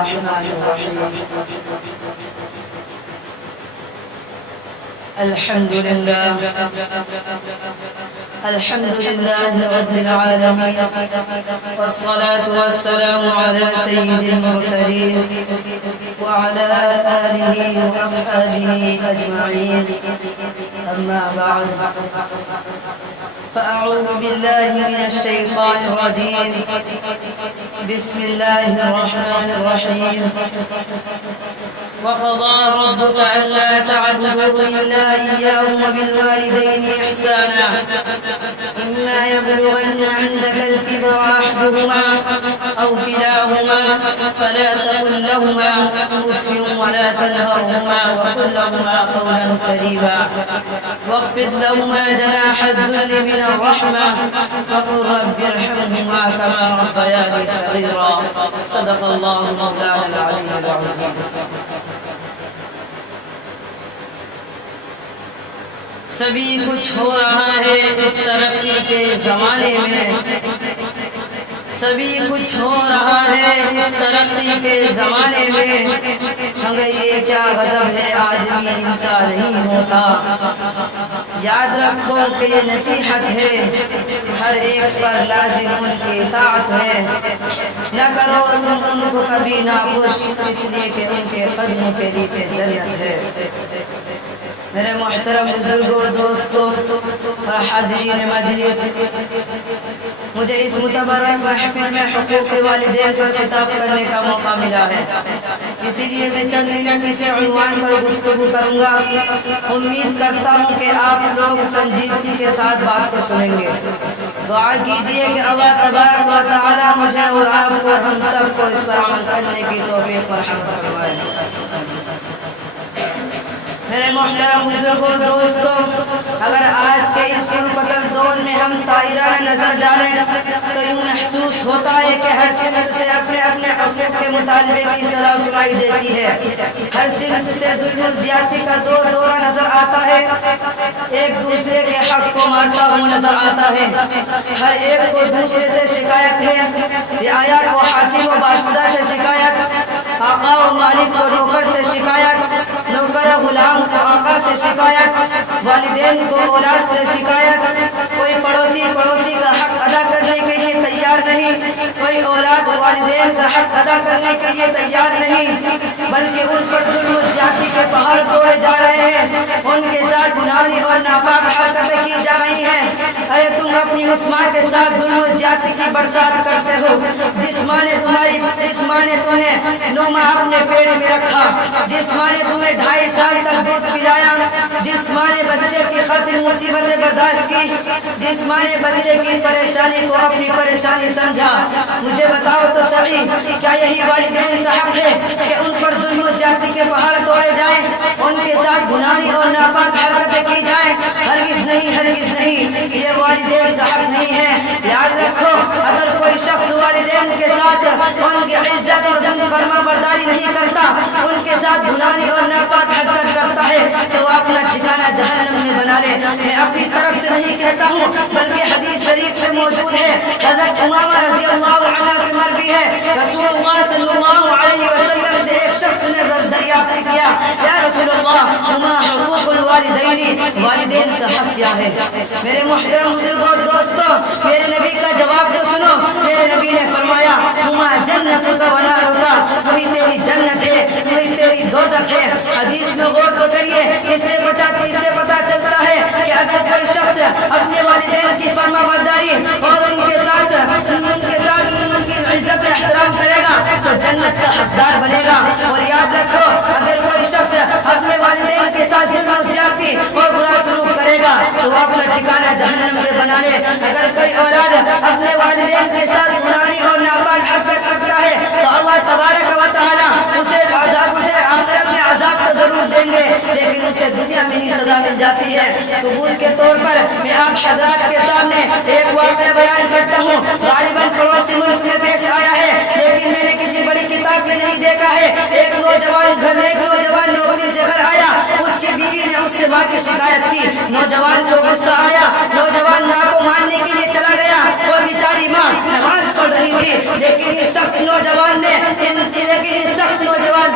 الرحمن الرحيم الحمد لله رب العالمين، والصلاة والسلام على سيد المرسلين وعلى آله وأصحابه أجمعين. أما بعد، فأعوذ بالله من الشيطان الرجيم. بسم الله الرحمن الرحيم. وقضى ربك ألا تعبدوا إلا إياه وبالوالدين إحسانا إما يبلغن عندك الكبر أحدهما أو كلاهما فلا تقل لهما أف ولا تنهرهما وقل لهما قولا كريما واخفض لهما جناح الذل من الرحمة وقل رب ارحمهما كما ربياني صغيرا. صدق الله مولانا العلي العظيم. سبھی کچھ ہو رہا ہے اس ترقی کے زمانے میں، سبھی کچھ ہو رہا ہے اس ترقی کے زمانے میں، مگر یہ کیا غضب ہے آدمی انسان نہیں ہوتا. یاد رکھو کہ یہ نصیحت ہے، ہر ایک پر لازم ان کی اطاعت ہے. نہ کرو تم ان کو کبھی ناخوش، اس لیے کہ ان کے قدموں کے نیچے جنت ہے. میرے محترم بزرگوں، دوستوں اور حاضرین مجلس، مجھے اس متبرک محفل میں حقوق والدین پر خطاب کرنے کا موقع ملا ہے، اسی لیے میں چند منٹ سے عنوان پر گفتگو کروں گا. امید کرتا ہوں کہ آپ لوگ سنجیدگی کے ساتھ بات کو سنیں گے. دعا کیجئے کہ اللہ تبارک و تعالی مجھے اور آپ کو اور ہم سب کو اس پر عمل کرنے کی توفیق فراہم فرمائے. میرے محترم بزرگوں، دوستوں، اگر آج کے اس پرپتر دور میں ہم طائرانہ نظر ڈالیں تو یوں محسوس ہوتا ہے کہ ہر سمت سے اپنے اپنے حقوق کے مطالبے کی صدا سنائی دیتی ہے. ہر سمت سے ظلم و زیادتی کا دورہ نظر آتا ہے، ایک دوسرے کے حق کو مارتا ہوا نظر آتا ہے. ہر ایک کو دوسرے سے شکایت ہے، رعایا کو حاکم و بادشاہ سے شکایت، آقا و مالک کو نوکر سے شکایت، نوکر و غلام کو آقا سے شکایت، والدین کو اولاد سے شکایت. کوئی پڑوسی کا حق ادا کرنے کے لیے تیار نہیں، کوئی اولاد والدین کا حق ادا کرنے کے لیے تیار نہیں، بلکہ ان پر ظلم و زیادتی کے پہاڑ توڑے جا رہے ہیں، ان کے ساتھ گناہی اور ناپاک حرکتیں کی جا رہی ہیں. ارے تم اپنی اس ماں کے ساتھ ظلم و زیادتی کی برسات کرتے ہو جس ماں نے تمہیں 9 ماہ اپنے پیٹ میں رکھا، جس ماں نے تمہیں 2.5 سال تک دودھ پلایا، جس ماں نے بچے کی خاطر مصیبتیں برداشت کی، جس ماں نے بچے کی پریشانی کو اپنی پریشانی سمجھا. مجھے بتاؤ تو صحیح، کیا یہی والدین کا حق ہے کہ ان پر ظلم و زیادتی کے پہاڑ توڑے جائیں، ان کے ساتھ گناہی اور ناپاک حرکتیں کی جائیں؟ ہرگز نہیں، ہرگز نہیں، یہ والدین کا حق نہیں ہے. یاد رکھو، اگر کوئی شخص والدین کے ساتھ ان کی عزت اور فرما برداری نہیں کرتا، ان کے ساتھ گناہی اور ناپاک حرکت کرتا ہے تو وہ اپنا ٹھکانہ جہنم میں بنا لے. میں اپنی طرف سے نہیں کہتا ہوں، بلکہ حدیث شریف سے موجود ہے. حضرت امامہ رضی اللہ عنہ سے مروی ہے، رسول اللہ صلی اللہ علیہ وسلم سے ایک شخص نے دریافت کیا، یا رسول اللہ ہما حقوق الوالدین، والدین کا حق کیا ہے؟ میرے محترم بزرگوں اور دوستوں، میرے نبی کا جواب جو سنو. میرے نبی نے فرمایا، ہما جنتک و نارک، وہی تیری جنت ہے، وہی تیری دوزخ ہے. حدیث میں غور تو کریے، اس سے پتہ چلتا ہے کہ اگر کوئی شخص اپنے والدین کی فرما برداری اور ان کے ساتھ ان کی عزت احترام کرے گا تو جنت کا حقدار بنے گا. اور یاد رکھو، اگر کوئی شخص اپنے والدین کے ساتھ ظلم و زیادتی اور برا سلوک کرے گا تو وہ اپنا ٹھکانہ جہنم میں بنا لے. اگر کوئی اولاد اپنے والدین کے ساتھ گناہی اور ناپاک حرکت کرتا ہے تو اللہ تبارک و تعالی اسے آخرت میں عذاب تو ضرور دیں گے لیکن اسے دنیا میں ہی سزا مل جاتی ہے۔ ثبوت کے طور پر میں آپ حضرات کے سامنے ایک واقعہ بیان کرتا ہوں، غالباً پڑوسی ملک میں پیش آیا ہے لیکن میں نے کسی بڑی کتاب میں نہیں دیکھا ہے۔ ایک نوجوان نوکری سے گھر آیا، اس کی بیوی نے اس سے ماں کی شکایت کی، نوجوان کو غصہ آیا، نوجوان ماں کو مارنے کے لیے چلا گیا۔ وہ بیچاری ماں نماز پڑھ رہی تھی لیکن اس سخت نوجوان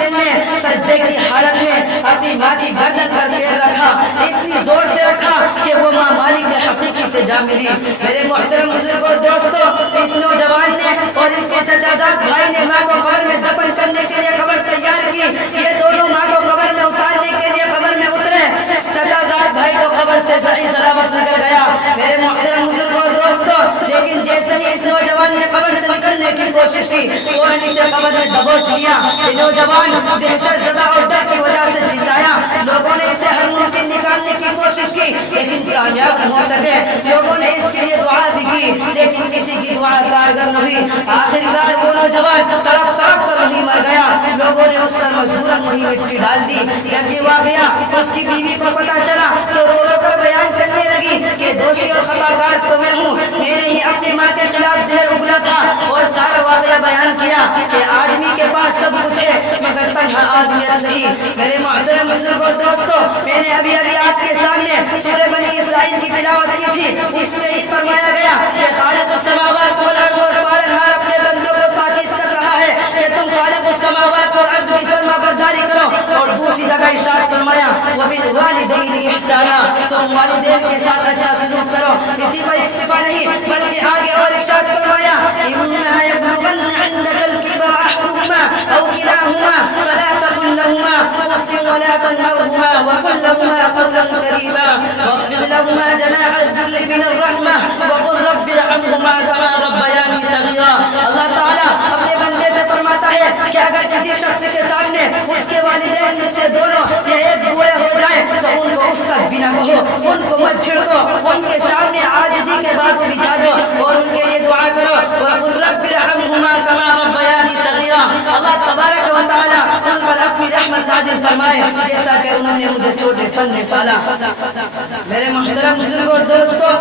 دل نے سجدے کی حالت میں اپنی ماں کی گردن پر پیر رکھا، اتنی زور سے رکھا کہ وہ ماں مالک نے حقیقی سے جا ملی۔ میرے محترم بزرگوں دوستوں، اس نوجوان نے اور ان کے چچا زاد بھائی نے ماں کو قبر میں دفن کرنے کے لیے قبر تیار کی۔ یہ دونوں ماں کو قبر میں اتارنے کے لیے قبر میں اترے، چچا زاد بھائی تو قبر سے صحیح سلامت نکل گیا۔ میرے محترم بزرگوں دوستوں، لیکن جیسے ہی اس نوجوان نے قبر سے نکلنے کی کوشش کی، فوراً اسے قبر میں دبوچ لیا۔ یہ نوجوان دہشت زدہ اور ڈر کی وجہ سے چلایا، لوگوں نے اسے ہر ممکن نکالنے کی کوشش کی لیکن کامیاب نہ ہو سکے۔ لوگوں نے اس کے لیے دعا بھی کی لیکن کسی کی دعا کارگر نہ ہوئی۔ آخرکار وہ نوجوان تڑپ کر وہیں مر گیا۔ لوگوں نے اس پر مجبوراً وہیں مٹی ڈال دی۔ جب یہ واقعہ اس کی بیوی کو پتا چلا تو رو کر بیان کرنے لگی کہ دوشی اور خطاکار تو میں ہوں، میں نے ہی اپنی ماں کے خلاف زہر اگلا تھا، اور سارا واقعہ بیان کیا کہ آدمی کے پاس سب کچھ ہے مگر تنہا آدمیت نہیں۔ میرے محترم بزرگوں دوستوں، میں نے ابھی آپ کے سامنے سورہ بنی اسرائیل کی تلاوت کی تھی، اس میں ہی فرمایا گیا کہ خالق السماوات والارض اور پالنہار اپنے بندوں کو تاکید کر رہا ہے کہ تم خالق السماوات والارض کی فرما برداری کرو، اور دوسری جگہ ارشاد فرمایا وبالوالدین احسانا، تم والدین کے ساتھ اچھا سلوک کرو۔ اسی پر اکتفا نہیں بلکہ آگے اور ارشاد فرمایا اما یبلغن عندك الكبر احدهما او كلاهما فلا تقل لهما اف ولا تنهرهما وقل لهما قولا كريما واخفض لهما جناح الذل من الرحمة وقل رب ارحمهما كما ربياني صغيرا۔ اللہ تعالیٰ اپنے بندے سے فرماتا ہے کہ اگر کسی شخص کے سامنے اس کے والدین میں سے دونوں یا ایک بوڑھے ہو جائے تو ان کو اس تک بھی نہ کہو، ان کو مت چھڑکو، ان کے سامنے عاجزی کے بازو بچھا دو اور ان کے لیے دعا کرو۔ وقل رب ارحمهما كما ربياني صغيرا، اللہ تبارک و تعالیٰ ان پر اپنی رحمت نازل فرمائے جیسا کہ انہوں نے مجھے چھوٹے پن میں پالا۔ میرے محترم بزرگوں اور دوستوں،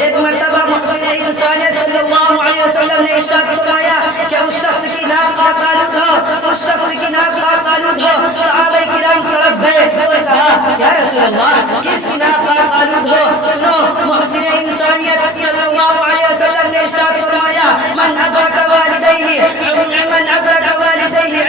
ایک مرتبہ محسن انسانیت صلی اللہ علیہ وسلم نے ارشاد فرمایا کہ اس شخص کی ناک خاک آلود ہو، اس شخص کی ناک خاک آلود ہو۔ صحابہ کرام تڑپ گئے اور کہا یا رسول اللہ کس کی ناک خاک آلود ہو؟ سنو، محسن انسانیت صلی اللہ علیہ وسلم نے ارشاد فرمایا من ادرک والدیہ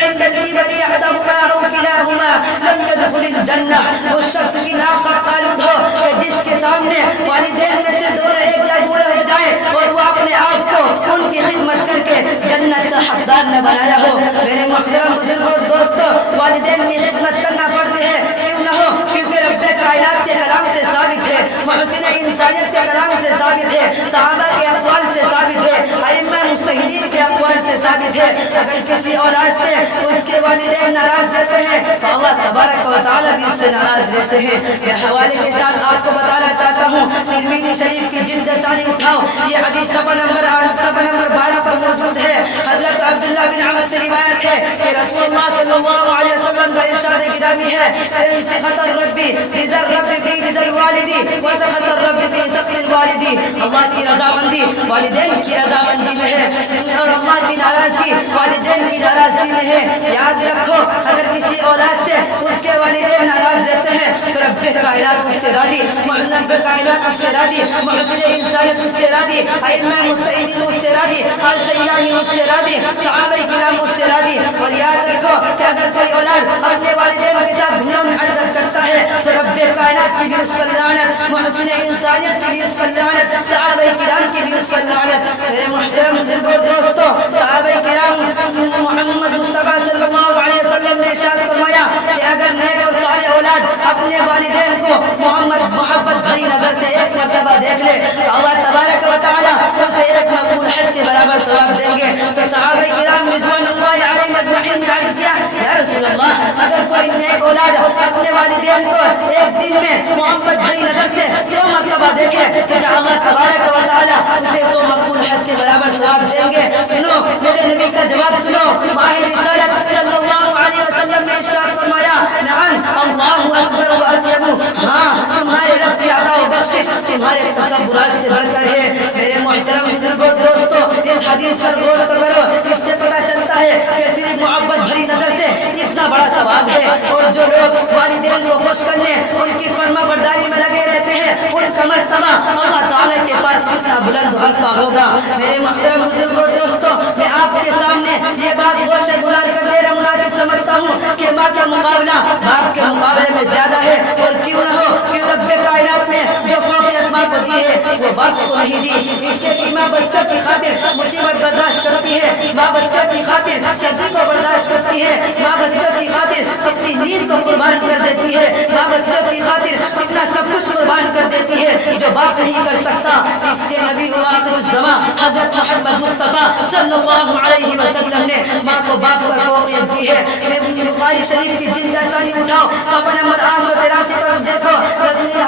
عند الكبر احدهما او كلاهما لم يدخل الجنہ۔ اس شخص کی ناک خاک آلود ہو کہ جس کے سامنے والدین میں سے دونوں ایک جگہ بوڑھے ہو جائے اور وہ اپنے آپ کو ان کی خدمت کر کے جنت کا حقدار نہ بنایا ہو۔ میرے محترم بزرگوں اور دوستوں، والدین کی خدمت کرنا فرض ہے، کیوں نہ ہو؟ کیونکہ رب کائنات کے کلام سے ثابت ہے، محسن انسانیت کے کلام سے ثابت ہے، صحابہ کے اقوال سے ثابت ہے، ائمہ مجتہدین کے اقوال سے ثابت ہے۔ اگر کسی اولاد سے اس کے والدین ناراض رہتے ہیں تو اللہ تبارک و تعالیٰ بھی اس سے ناراض رہتے ہیں۔ یہ حوالے کے ساتھ آپ کو بتانا چاہتا ہوں، ترمذی شریف کی جلد ثانی اٹھاؤ، یہ حدیث صفحہ نمبر 12 پر موجود ہے۔ حضرت عبداللہ بن عمر سے روایت ہے کہ رسول اللہ صلی اللہ علیہ وسلم کا ارشاد گرامی ہے سخط الرب فی رضا الوالدی وسخط الرب فی سخط الوالدی، اللہ کی رضامندی والدین کی رضامندی میں ہے اور اللہ کی ناراضگی والدین کی ناراضگی میں ہے۔ یاد رکھو، اگر کسی اولاد سے اس کے والدین ناراض رہتے ہیں تو رب کائنات اس سے راضی، رب کائنات اس سے راضی، محسن انسانیت اس سے راضی، ائمہ مجتہدین اس سے راضی، عرش الہی اس سے راضی، صحابہ کرام اس سے راضی۔ اور یاد رکھو کہ اگر کوئی اولاد اپنے والدین کے ساتھ گناہ معذرت کرتا ہے تو رب کائنات کی بھی اس پر لعنت، محسن انسانیت کی بھی اس پر لعنت، صحابہ کرام کی بھی اس پر لعنت۔ میرے محترم بزرگوں دوستوں، صحابہ کرام محمد مصطفیٰ صلی اللہ علیہ وسلم نے ارشاد فرمایا کہ اگر نیک اور صالح اولاد اپنے والدین کو محبت بھری نظر سے ایک مرتبہ دیکھ لے تو اللہ تبارک و تعالیٰ اسے ایک مقبول حج کے برابر ثواب دیں گے۔ تو صحابہ کرام رضوان اللہ علیہم اجمعین نے عرض کیا یا رسول اللہ اگر کوئی نیک اولاد اپنے والدین کو ایک دن میں محبت بھری نظر سے 100 مرتبہ دیکھے تو اللہ تبارک و تعالیٰ اسے 100 مقبول حج کے برابر ثواب دیں گے۔ سنو میرے نبی کا جواب سنو، ماہ رسالت صلی اللہ علیہ وسلم نے ارشاد فرمایا نعم ابو، ہاں تمہارے رب کی عطا و بخشش تمہارے تصورات سے بڑھ کر ہے۔ میرے محترم بزرگوں دوستو، اس حدیث پر غور کرو، اس سے پتہ چلتا ہے کہ صرف محبت بھری نظر سے اتنا بڑا ثواب ہے، اور جو لوگ والدین کو خوش کرنے ان کی فرما برداری میں لگے رہتے ہیں ان کا مرتبہ اللہ تعالی کے پاس کتنا بلند و عرفہ ہوگا۔ میرے محترم بزرگوں دوستو، میں آپ کے سامنے یہ بات گوشہ گزار کر دینا مناسب سمجھتا ہوں کہ ماں کا مقابلہ باپ کے مقابلے میں زیادہ ہے، اور کیوں نہ ہو، کیوں رب کائنات نے جو فوقیت ماں کو دی ہے وہ باپ کو نہیں دی، اس لیے کہ ماں بچوں کی خاطر مصیبت برداشت کرتی ہے، ماں بچوں کی خاطر سردی کو برداشت کرتی ہے، ماں بچوں کی خاطر اپنی نیند کو قربان کر دیتی ہے، ماں بچوں کی خاطر اتنا سب کچھ قربان کر دیتی ہے جو باپ نہیں کر سکتا۔ اس لیے نبی آخر الزمان حضرت محمد مصطفیٰ صلی اللہ علیہ وسلم نے ماں کو باپ پر فوقیت دی ہے۔ بخاری شریف کی جلد چانی اٹھاؤ، صفحہ نمبر 883 پر دیکھو،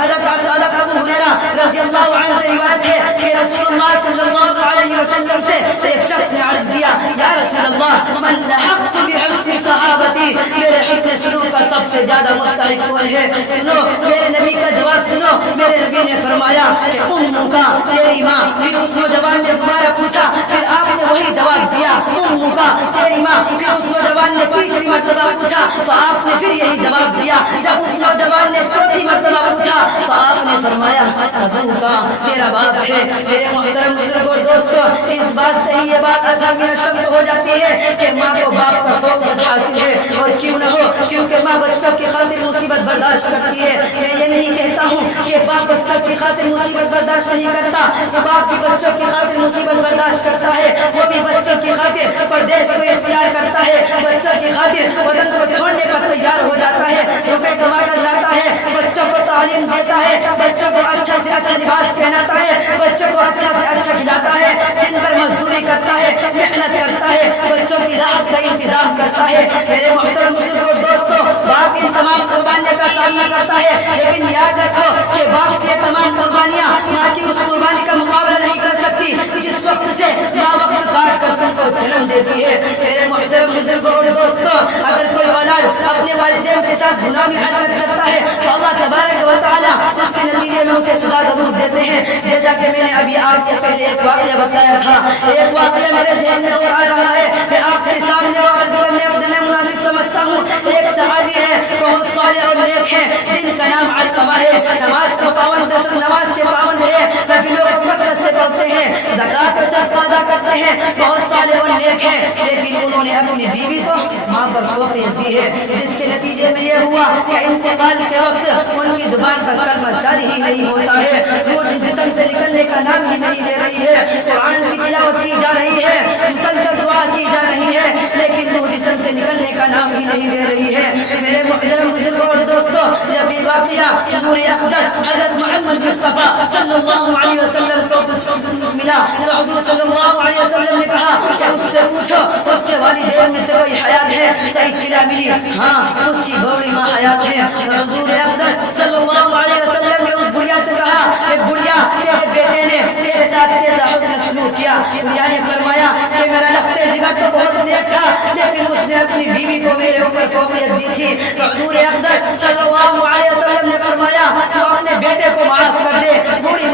حضرت ابو ہریرہ رضی اللہ عنہ سے روایت ہے کہ رسول اللہ صلی اللہ علیہ وسلم سے ایک شخص نے عرض کیا، یا رسول اللہ من احق بحسن صحابتی، میرے حسن سلوک کا سب سے زیادہ مستحق کون ہے؟ سنو میرے نبی کا جواب سنو، میرے نبی نے فرمایا کہ امو کا، تیری ماں۔ پھر اس نوجوان نے دوبارہ پوچھا، پھر آپ نے وہی جواب دیا، امو کا، تیری ماں۔ پھر اس نوجوان نے تیسری مرتبہ پوچھا تو آپ نے پھر یہی جواب دیا۔ جب اس نوجوان نے چوتھی مرتبہ پوچھا تو آپ نے فرمایا ابو کا، تیرا باپ ہے۔ میرے محترم بزرگوں دوستو، اس بات سے ہی یہ بات آسانی شبت ہو جاتی ہے کہ ماں کو باپ پر فوقیت حاصل ہے، اور کیوں نہ ہو، کیونکہ ماں بچوں کی خاطر مصیبت برداشت کرتی ہے۔ میں یہ نہیں کہتا ہوں کہ باپ بچوں کی خاطر مصیبت برداشت نہیں کرتا، وہ باپ بھی بچوں کی خاطر مصیبت برداشت کرتا ہے، وہ بھی بچوں کی خاطر پردیس کو اختیار کرتا ہے، بچوں کی خاطر وطن کو چھوڑنے پر تیار ہو جاتا ہے، روپے کما کر لاتا ہے، بچوں کو تعلیم دیتا ہے، بچوں کو اچھا سے اچھا لباس پہناتا ہے، بچوں کو اچھا سے اچھا کھلاتا ہے، دن بھر مزدوری کرتا ہے، محنت کرتا ہے، بچوں کی راحت کا انتظام کرتا ہے۔ میرے محترم بزرگوں دوستو، باپ ان تمام قربانیوں کا سامنا کرتا ہے، لیکن یاد رکھو کہ باپ کی تمام قربانیاں ماں کی اس قربانی کا مقابلہ نہیں کر سکتی جس وقت سے ماں وقت کاٹ کر تم کو جنم دیتی ہے۔ میرے محترم بزرگوں دوستو، اگر کوئی اولاد اپنے والدین کے ساتھ گناہ میں حرکت کرتا ہے تو اللہ تبارک و تعالیٰ اس کے نتیجے میں اسے سزا ضرور دیتے ہیں، جیسا کہ میں نے ابھی آپ کے پہلے ایک واقعہ بتایا تھا۔ ایک واقعہ میرے ذہن میں اور آ رہا ہے، میں آپ کے سامنے واقع کرنے مناسب سمجھتا ہوں۔ ایک صحابی ہے، بہت صالح اور نیک ہے، جن کا نام علقمہ ہے، نماز کے پابند ہے، کافی لوگ کثرت سے پڑھتے ہیں، زکوٰۃ اور صدقہ ادا کرتے ہیں، بہت صالح اور نیک ہے، لیکن انہوں نے اپنی بیوی کو ماں پر فوقیت دی ہے، جس کے نتیجے میں یہ ہوا کہ انتقال کے وقت ان کی زبان پر کلمہ جاری ہی نہیں ہوتا ہے، روح جسم سے نکلنے کا نام ہی نہیں لے رہی ہے، قرآن کی تلاوت کی جا رہی ہے، مسلسل دعا کی جا رہی ہے، لیکن روح جسم سے نکلنے کا نام ہی نہیں لے رہی ہے۔ میرے محترم بزرگوں اور دوستو، جب یہ واقعہ حضور اقدس حضرت محمد مصطفیٰ صلی اللہ علیہ وسلم کو کچھ ملا تو حضور صلی اللہ علیہ وسلم نے کہا کہ اس سے پوچھو اس کے والدین میں سے کوئی حیات ہے؟ تو اطلاع ملی ہاں اس کی بوڑھی ماں حیات ہے۔ حضور اقدس صلی اللہ علیہ وسلم نے اس بڑھیا سے کہا کہ بڑھیا، تیرے بیٹے نے تیرے ساتھ کیسا حسن سلوک کیا؟ بڑھیا نے فرمایا کہ میرا لخت جگر تو بہت نیک تھا، لیکن اس نے اپنی بیوی کو میرے اوپر فوقیت دی تھی۔ تو حضور اقدس صلی اللہ علیہ وسلم نے فرمایا تو اپنے بیٹے کو معاف کر دے۔ بوڑھی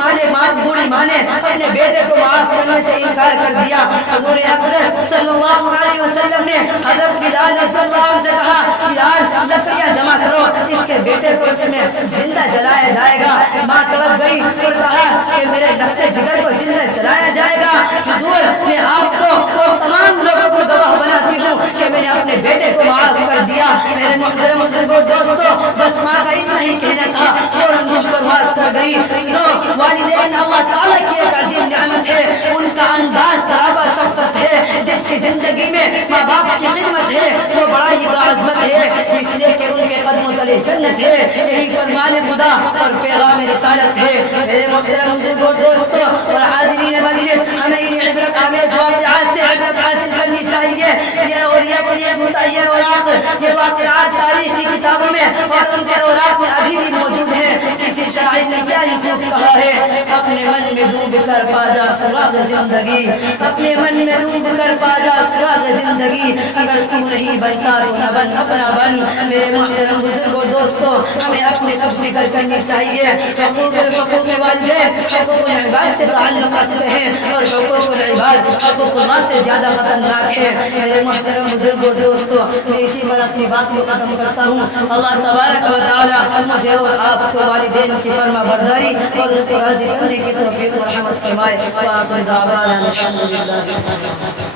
ماں نے اپنے بیٹے کو معاف کرنے سے انکار کر دیا۔ حضور اقدس صلی اللہ علیہ وسلم نے حضرت بلال رضی اللہ عنہ سے کہا، بلال لکڑیاں جمع کرو، اس کے بیٹے کو اس میں زندہ جلایا جائے گا۔ ماں تڑپ گئی اور کہا کہ میرے لخت جگر کو زندہ جلایا جائے گا۔ حضور میں آپ کو اور تمام لوگوں کو گواہ بناتی ہوں کہ میں نے اپنے بیٹے کو معاف کر دیا۔ میرے محترم بزرگوں دوستو، بس ماں کا اتنا ہی کہنا تھا، فوراً مجھ پر واس کر گئی۔ سنو، والدین اللہ تعالیٰ کی ایک عظیم نعمت ہے، ان کا انداز سرابہ شفقت ہے، جس کی زندگی میں ماں باپ کی خدمت ہے وہ بڑا ہی عظمت ہے، اس لیے کہ ان کے قدموں تلے جنت ہے، یہی فرمان خدا اور پیغام رسالت ہے۔ میرے محترم بزرگوں دوستو اور حاضرین مجلس، ہمیں ان عبرت آمیز واقعات سے عبرت حاصل کرنی چاہیے یہ اولیاء کے لیے متعین اوراق، یہ واقعات تاریخ کی کتابوں میں اور ان کے اوراق میں ابھی بھی موجود ہیں۔ کسی شاعر نے کیا ہی خوب کہا ہے، اپنے من میں ڈوب کر پا جا سراغ زندگی، اپنے من میں ڈوب کر پا جا سراغ زندگی، اگر تو نہیں بنتا تو نہ بن، اپنا بن۔ میرے محترم بزرگوں دوستو، ہمیں اپنے فکر کرنی چاہیے۔ حقوق والدین حقوق العباد سے تعلق رکھتے ہیں اور حقوق العباد حقوق اللہ سے زیادہ خطرناک ہے۔ میرے محترم بزرگوں دوستو، میں اسی پر اپنی بات کو ختم کرتا ہوں۔ اللہ تبارک و تعالی مجھے اور آپ کو والدین کی فرما برداری اور ان کو راضی کرنے کی توفیق و رحمت فرمائے۔ وآخر دعوانا الحمدللہ۔